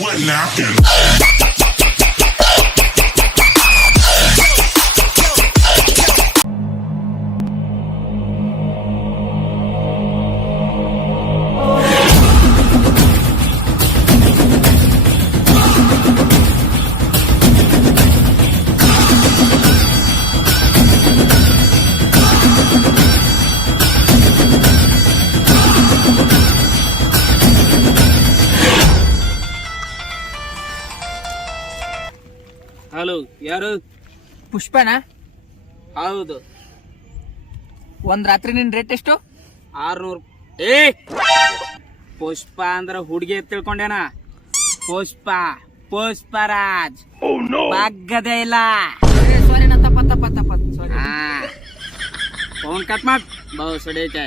What now? Hello, ಯಾರು? ಪುಷ್ಪನಾ? ಹೌದು. ಒಂದ್ ರಾತ್ರಿ ನಿನ್ ರೇಟ್ ಎಷ್ಟು? 600. ಪುಷ್ಪ ಅಂದ್ರ ಹುಡುಗಿ ತಿಳ್ಕೊಂಡೇನ? ಪುಷ್ಪರಾಜ್. ಬಗ್ಗದೇ ಇಲ್ಲ. ಸಾರಿ, ನಾ ತಪ್ಪ ಸಾರಿ. ಫೋನ್ ಕಟ್ ಮಾಡ್. ಬಹು ಸಡೈತೆ.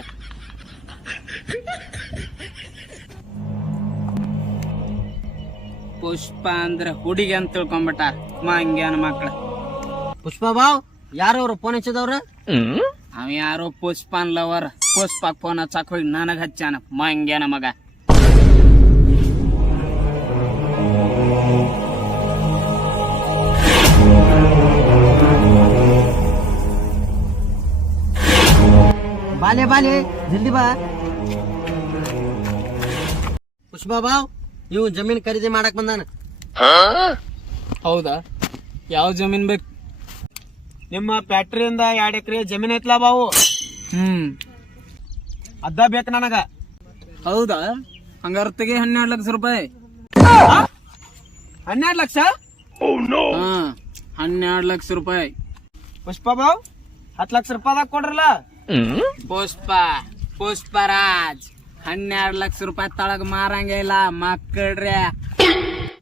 ಪುಷ್ಪ ಅಂದ್ರ ಹುಡುಗಿ ಅಂತ ತಿಳ್ಕೊಂಬಿಟ್ಟ ಮಂಗ್ಯಾನ ಮಕ್ಳ. ಪುಷ್ಪ ಬಾವ್, ಯಾರವ್ರು ಫೋನ್ ಹಚ್ಚಿದವ್ರ? ಅವ ಯಾರೋ ಪುಷ್ಪನ್ ಲವರ್. ಪುಷ್ಪ ಫೋನ್ ಹಚ್ಚಾಕ್ ಹೋಗಿ ನನಗ್ ಹಚ್ಚಾನ ಮಂಗ್ಯಾನ ಮಗ. ಬಾಲೆ ಜಲ್ದಿ ಬಾ. ಪುಷ್ಪ ಬಾವ್, ಇವ್ ಜಮೀನ್ ಖರೀದಿ ಮಾಡಕ್ ಬಂದಾನ. ಹೌದಾ? ಯಾವ ಜಮೀನ್ ಬೇಕು? ನಿಮ್ಮ ಫ್ಯಾಕ್ಟ್ರಿಯಿಂದ 2 ಎಕರೆ ಜಮೀನ್ ಐತ್ಲಾ ಬಾವು, ಅದ ಬೇಕು ನನಗ. ಹೌದಾ? ಹಂಗಾರ ತೆಗೆ 12 ಲಕ್ಷ ರೂಪಾಯಿ. 12 ಲಕ್ಷ? 12 ಲಕ್ಷ ರೂಪಾಯಿ. ಪುಷ್ಪ ಬಾವ್, 10 ಲಕ್ಷ ರೂಪಾಯಿದಾಗ ಕೊಡ್ರಲ್ಲ. ಪುಷ್ಪರಾಜ್ 12 ಲಕ್ಷ ರೂಪಾಯಿ ತಳಗ ಮಾರಂಗೇ ಇಲ್ಲ ಮಕ್ಕಳ್ರೆ.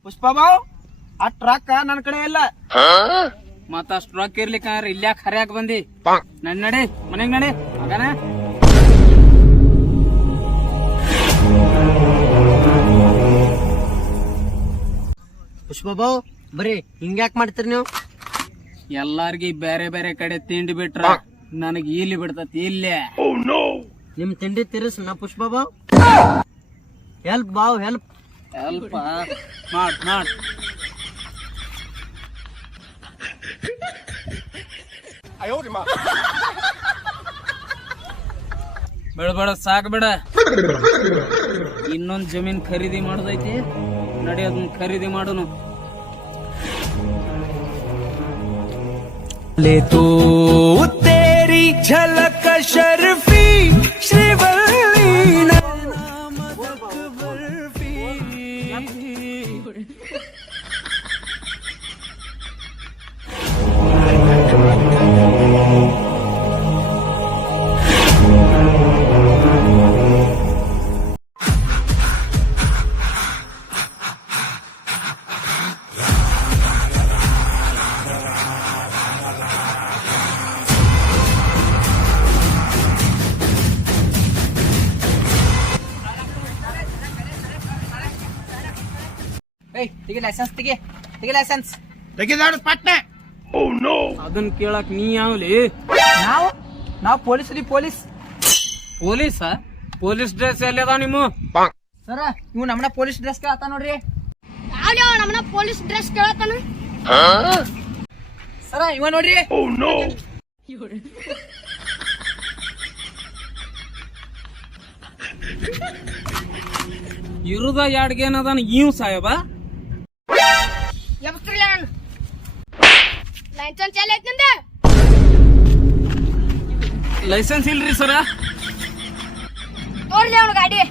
ಪುಷ್ಪ ಬಾವ್, ಆ ಟ್ರಕ್ ನನ್ ಕಡೆ ಇಲ್ಲ. ಮತ್ತ ಅಷ್ಟು ರೊಕ್ಕ ಇರ್ಲಿಕ್ಕ ಇಲ್ಯಾಕ ಹರಿಯಾಕ ಬಂದಿ? ನಡಿ ಮನೆಗ್ ನಡಿ ಮಗನ. ಪುಷ್ಪ ಬಾವ್, ಬರೀ ಹಿಂಗ್ಯಾಕ್ ಮಾಡ್ತೀರಿ ನೀವು? ಎಲ್ಲಾರ್ಗಿ ಬೇರೆ ಬೇರೆ ಕಡೆ ತಿಂಡಿ ಬಿಟ್ರ ನನಗ್ ಇಲ್ಲಿ ಬಿಡ್ತತಿ ಇಲ್ಲೇ. ನಿಮ್ ತಿಂಡಿ ತಿರ್ಸ್ ನಾ ಪುಷ್ಪ ಬಾವ್. Help ಬಾವ್, help. ಸ್ವಲ್ಪ ಮಾಡ್ ಬೇಡ ಸಾಕ್ ಬೇಡ. ಇನ್ನೊಂದ್ ಜಮೀನ್ ಖರೀದಿ ಮಾಡೋದೈತಿ, ನಡಿ ಅದನ್ನ ಖರೀದಿ ಮಾಡೋನು. ले तो तेरी झलक शर्फी श्रीवल्ली ತೆಗಿ ಲೈಸೆನ್ಸ್, ತೆಗಿ ಲೈಸೆನ್ಸ್. ಅದನ್ನ ಕೇಳಕ್ ನೀ ಯಾವ್ಲಿ? ನಾವು ಪೊಲೀಸ್. ಪೊಲೀಸ್ ಡ್ರೆಸ್ ಎಲ್ಲಿ ಅದಾವ ನಿಮ್ಮ? ಸರ, ಇವ್ ನಮ್ಮನ್ನ ಪೊಲೀಸ್ ಡ್ರೆಸ್ ಕೇಳತ್ತ ನೋಡ್ರಿ. ನಮ್ಮನ್ನ ಪೊಲೀಸ್ ಡ್ರೆಸ್ ಕೇಳತ್ತಾನ. ಸರ, ಇವ ನೋಡ್ರಿ. ಇರುದ 2 ಏನದಾನ ಇವ್ ಸಾಹೇಬ? ಲೈಸೆನ್ಸ್ ಎಲ್ಲ ಐತ್ ನಿಂದ? ಲೈಸೆನ್ಸ್ ಇಲ್ರಿ ಸರ. ತೋರ್ಲಿ ಅವ್ನ ಗಾಡಿ.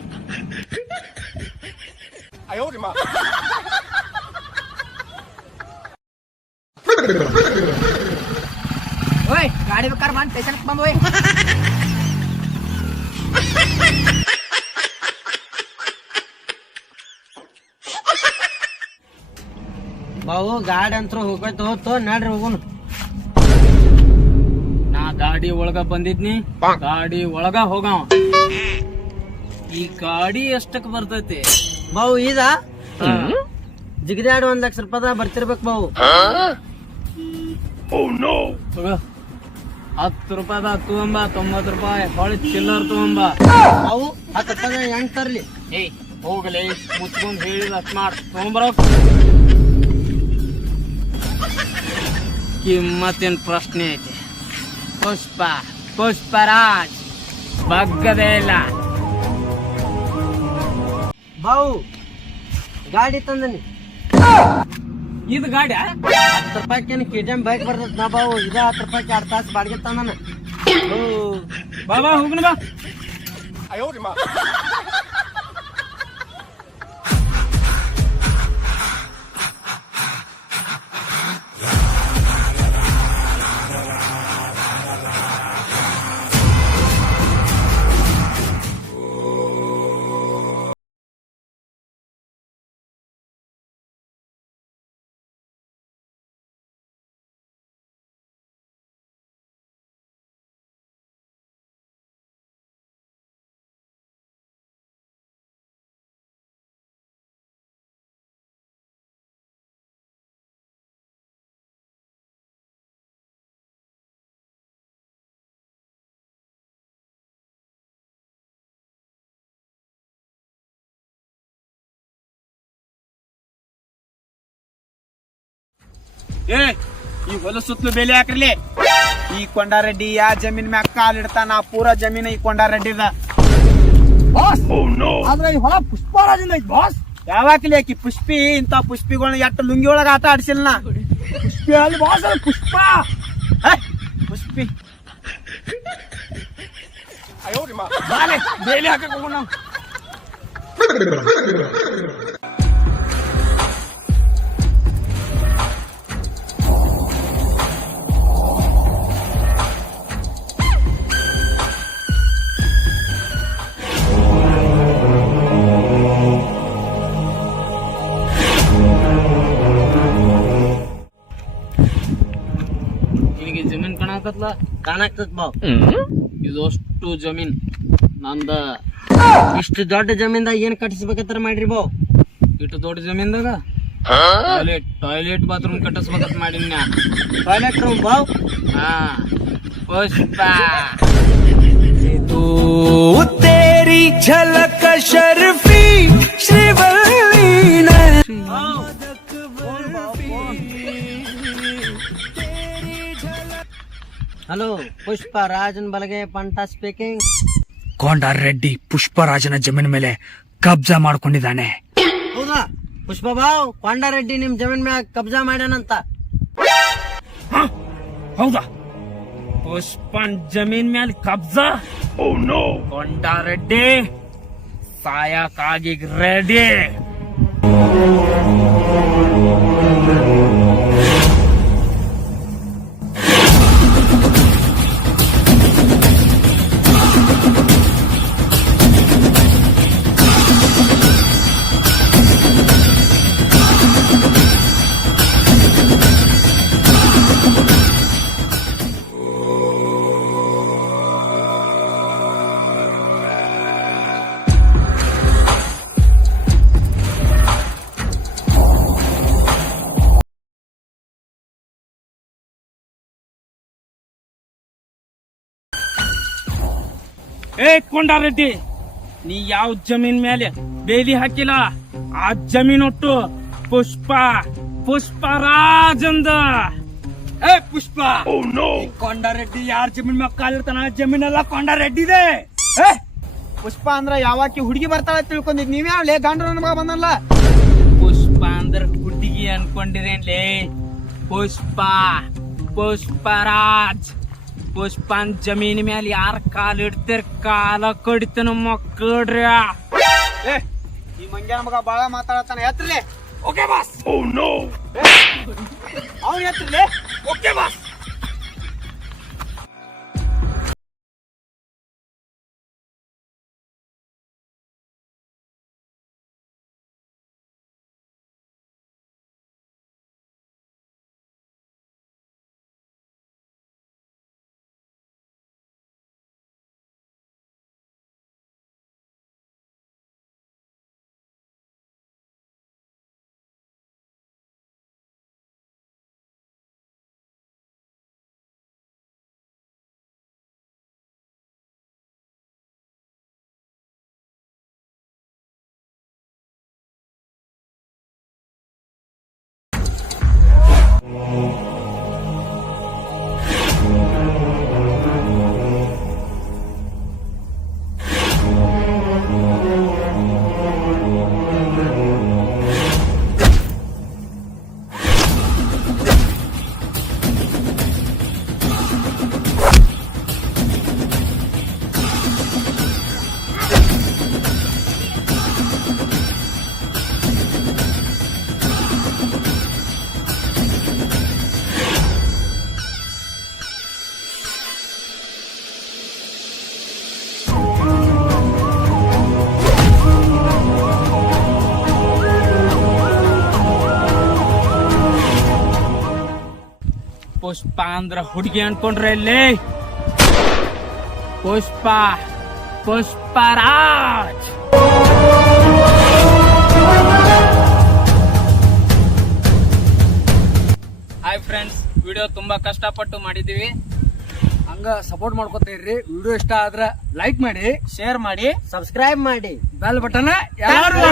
ಓಯ್, ಗಾಡಿ ಬೇಕಾರ ಬಂದ್ ಸ್ಟೇಷನ್ ಬಂದ್ ಹೋಯ್. ಬಾವು, ಗಾಡಿ ಅಂತ ಹೋಗೋಯ್ತು, ಹೋಗ್ತು ನಡ್ರಿ ಹೋಗೋನು. ನಾ ಗಾಡಿ ಒಳಗ ಬಂದಿದ್ನಿ, ಗಾಡಿ ಒಳಗ ಹೋಗವ. ಈ ಗಾಡಿ ಎಷ್ಟಕ್ ಬರ್ತೈತಿ ಬಾವು? ಈಗ ಜಿಗದಾಡಿ 1 ಲಕ್ಷ ರೂಪಾಯಿ ಬರ್ತಿರ್ಬೇಕು ಬಾವು. 10 ರೂಪಾಯಿದ ತಗೊಂಬ, 90 ರೂಪಾಯಿ ಹೊಳಿ ಚಿಲ್ಲರ್ ತಗೊಂಬ. ಅವು 10 ರೂಪಾಯಿ ಹೆಂಗ್ ತರ್ಲಿ? ಏಯ್, ಹೋಗಲಿ ಮುಚ್ಕೊಂಡ್ ಹೇಳಿದ ಮಾಡ್ ತಗೊಂಬರೋ ಕಿಮ್ಮತ್ತಿನ ಪ್ರಶ್ನೆ ಐತಿ. ಪುಷ್ಪರಾಜ್ ಬಗ್ಗದೇ ಇಲ್ಲ. ಬಾವು ಗಾಡಿ ತಂದನಿ. ಇದು ಗಾಡಿ 10 ರೂಪಾಯಿಕೇನು KTM ಬೈಕ್ ಬರ್ತದ ನಾ ಬಾವು. ಇದ 10 ರೂಪಾಯಿಗೆ 2 ತಾಸು ಬಾಡಿಗೆ ತಂದಾನ. ಬಾ ಹೋಗುಣ ಬಾ. ಈ ಹೊಲ ಸುತ್ತಲೂ ಬೇಲಿ ಹಾಕ್ರಲಿ. ಈ ಕೊಂಡಾರೆಡ್ಡಿ ಯಾ ಜಮೀನ್ ಮ್ಯಾಗ ಕಾಲ್ ಇಡ್ತಾನ ಪೂರಾ ಜಮೀನ್ ಈ ಕೊಂಡಾರೆಡ್ಡಿದ. ಆದ್ರೆ ಈ ಹೊಲ ಪುಷ್ಪರಾಜಿಂದ ಐತಿ ಬಾಸ್. ಯಾವಾಗ್ಲಿ ಆಕಿ ಪುಷ್ಪಿ ಇಂತ ಪುಷ್ಪಿಗಳನ್ನ ಎಟ್ಟು ಲುಂಗಿ ಒಳಗ ಆಟ ಆಡ್ಸಿಲ್ಲ. ಪುಷ್ಪಿ ಅಲ್ಲಿ ಬಾಸ್, ಪುಷ್ಪ ಪುಷ್ಪಿ ಬೇಲಿ ಹಾಕಕ್ ಹೋಗೋಣ. ನಿನಗೆ ಜಮೀನ್ ಕಾಣಕತ್ಲ ಕಾಣಾಕ್ತದ ಬಾವ್. ಇದಷ್ಟು ಜಮೀನ್ ನಂದ. ಇಷ್ಟು ದೊಡ್ಡ ಜಮೀನ್ದಾಗ ಏನ್ ಕಟ್ಟಿಸ್ಬೇಕಂತ ಮಾಡ್ರಿ ಬಾವ್. ಇಟ್ಟು ದೊಡ್ಡ ಜಮೀನ್ದಾಗ ಟಾಯ್ಲೆಟ್ ಬಾತ್ರೂಮ್ ಕಟ್ಟಿಸ್ಬೇಕಂತ ಮಾಡಿನ. ಟಾಯ್ಲೆಟ್ ರೂಮ್ ಬಾವ್. ಹಾ ಪುಷ್ಪ तू तेरी झलक शर्फी श्रीवल्ली ಹಲೋ, ಪುಷ್ಪ ರಾಜನ್ ಬಲಗೆ ಪಂಟ ಸ್ಪೀಕಿಂಗ್. ಕೊಂಡಾರೆಡ್ಡಿ ಪುಷ್ಪರಾಜನ ಜಮೀನ್ ಮೇಲೆ ಕಬ್ಜಾ ಮಾಡ್ಕೊಂಡಿದ್ದಾನೆ. ಹೌದಾ ಪುಷ್ಪ ಬಾವ್, ಕೊಂಡಾರೆಡ್ಡಿ ನಿಮ್ ಜಮೀನ್ ಮ್ಯಾಗ ಕಬ್ಜಾ ಮಾಡ್ಯಾನಂತ. ಹೌದಾ? ಪುಷ್ಪನ್ ಜಮೀನ್ ಮೇಲೆ ಕಬ್ಜಾ? ಕೊಂಡಾರೆಡ್ಡಿ ಸಾಯಕ್ಕಾಗಿ ರೆಡಿ. ಕೊಂಡಾರೆಡ್ಡಿ, ನೀ ಯಾವ ಜಮೀನ್ ಮೇಲೆ ಬೇಲಿ ಹಾಕಿಲ್ಲ ಆ ಜಮೀನ್ ಒಟ್ಟು ಪುಷ್ಪರಾಜಂದ. ಪುಷ್ಪ ಕೊಂಡಾರೆಡ್ಡಿ ಯಾರ ಜಮೀನ್ ಮ್ಯಾಗ ಕಾಲಿರ್ತಾನ ಜಮೀನ್ ಎಲ್ಲ ಕೊಂಡಾರೆಡ್ಡಿದೆ. ಪುಷ್ಪ ಅಂದ್ರ ಯಾವಾಕಿ ಹುಡುಗಿ ಬರ್ತಾಳ ತಿಳ್ಕೊಂಡಿದ್ ನೀವ್ಯಾವ್ಲೇ ಗಂಡ್ರ ನನ್ ಮಗ ಬಂದಲ್ಲ. ಪುಷ್ಪ ಅಂದ್ರ ಹುಡುಗಿ ಅನ್ಕೊಂಡಿರೇನ್ಲೇ? ಪುಷ್ಪರಾಜ್. ಪುಷ್ಪನ್ ಜಮೀನ್ ಮೇಲೆ ಯಾರ ಕಾಲಿಡ್ತೀರ ಕಾಲ ಕಡಿತನ ಮಕ್ಕಳ್ರಿ. ಈ ಮಂಗ್ಯಾನ ಮಗ ಬಾಳ ಮಾತಾಡತಾನ. ಎತ್ತರ್ಲೆ. Okay boss. ಅವ್ನು ಎತ್ತರ್ಲೆ. Okay boss. ಪುಷ್ಪ ಅಂದ್ರ ಹುಡುಗಿ ಅನ್ಕೊಂಡ್ರೆ ಇಲ್ಲಿ ಪುಷ್ಪ ಪುಷ್ಪರಾಜ್. ಹಾಯ್ ಫ್ರೆಂಡ್ಸ್, ವಿಡಿಯೋ ತುಂಬಾ ಕಷ್ಟಪಟ್ಟು ಮಾಡಿದೀವಿ. ಹಂಗ ಸಪೋರ್ಟ್ ಮಾಡ್ಕೊತ ಇರ್ರಿ. ವಿಡಿಯೋ ಇಷ್ಟ ಆದ್ರ ಲೈಕ್ ಮಾಡಿ, ಶೇರ್ ಮಾಡಿ, ಸಬ್ಸ್ಕ್ರೈಬ್ ಮಾಡಿ. ಬೆಲ್ ಬಟನ್ ಯಾರು